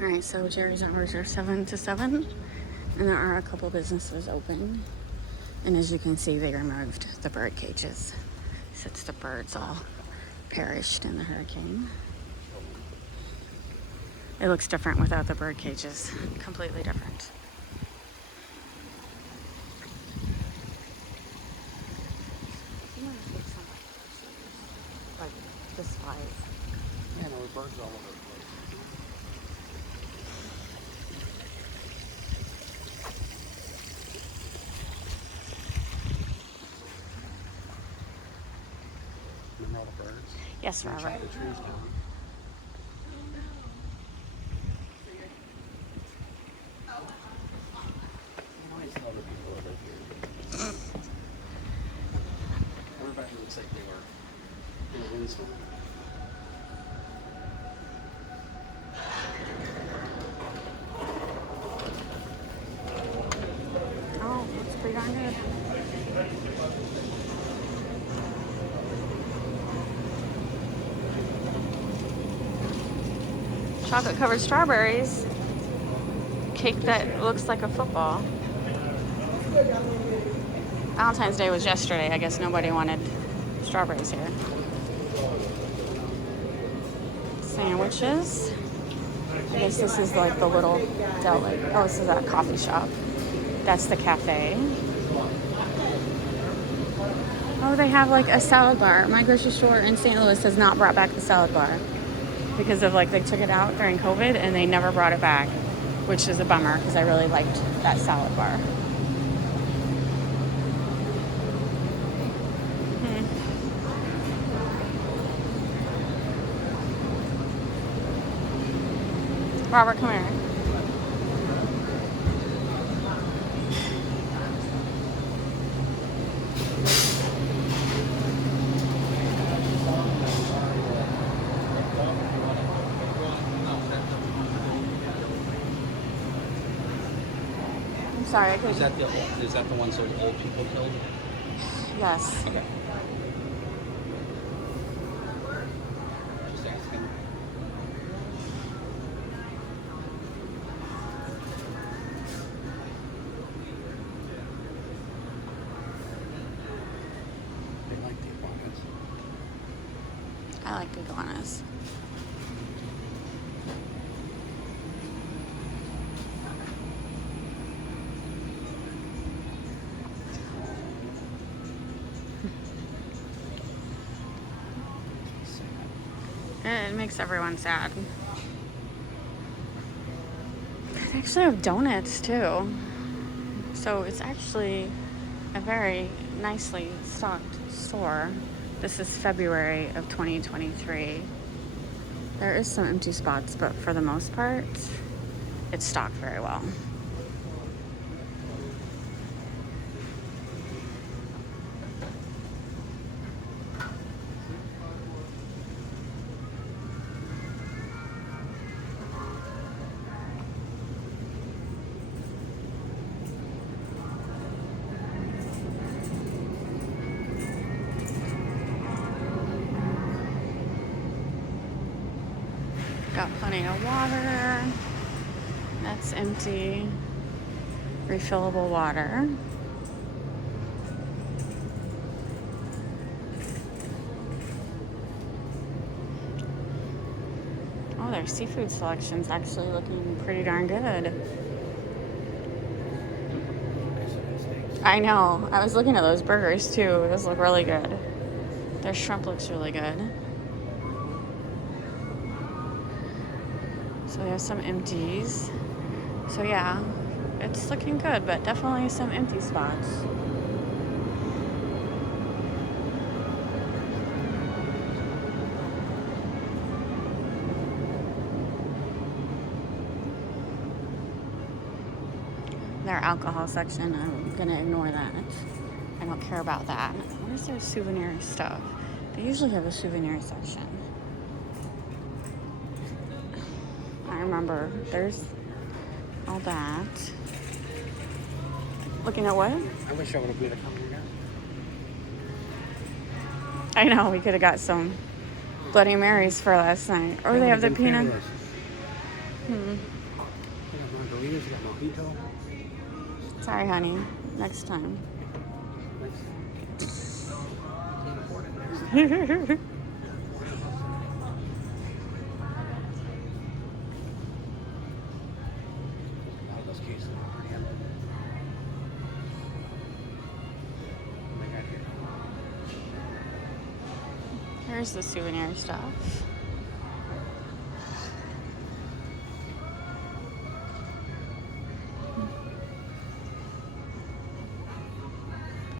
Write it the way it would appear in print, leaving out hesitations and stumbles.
Alright, so Jerry's hours are 7 to 7, and there are a couple businesses open. And as you can see, they removed the bird cages since the birds all perished in the hurricane. It looks different without the bird cages, completely different. Like this size. Yeah, no, the birds all over the place. Remember all the birds? Yes, They Robert. chop the trees down. Everybody looks like they were in a windstorm. Oh, that's pretty darn good. Chocolate covered strawberries. Cake that looks like a football. Valentine's Day was yesterday. I guess nobody wanted strawberries here. Sandwiches. I guess this is like the little deli. Oh, this is a coffee shop. That's the cafe. Oh, they have like a salad bar. My grocery store in St. Louis has not brought back the salad bar because of like they took it out during COVID and they never brought it back, which is a bummer because I really liked that salad bar. Robert, come here. I'm sorry, I couldn't. Is that the ones that old people killed? Yes. Okay. Just asking. They like the iguanas. I like the iguanas. It makes everyone sad. They actually have donuts too. So it's actually a very nicely stocked store. This is February of 2023. There is some empty spots, but for the most part, it's stocked very well. Got plenty of water. That's empty. Refillable water. Oh, their seafood selection's actually looking pretty darn good. I know. I was looking at those burgers too. Those look really good. Their shrimp looks really good. So there's some empties. So yeah, it's looking good, but definitely some empty spots. Their alcohol section, I'm gonna ignore that. I don't care about that. What is their souvenir stuff? They usually have a souvenir section. I remember there's all that. Looking at what? I wish I would have been a company guy. I know, we could have got some Bloody Marys for last night. Or they have the peanut. Fabulous. margaritas, you got mojito. Sorry, honey. Next time. Nice. Can't afford it next time. A lot of those cases are pretty empty. What do they got here? Here's the souvenir stuff.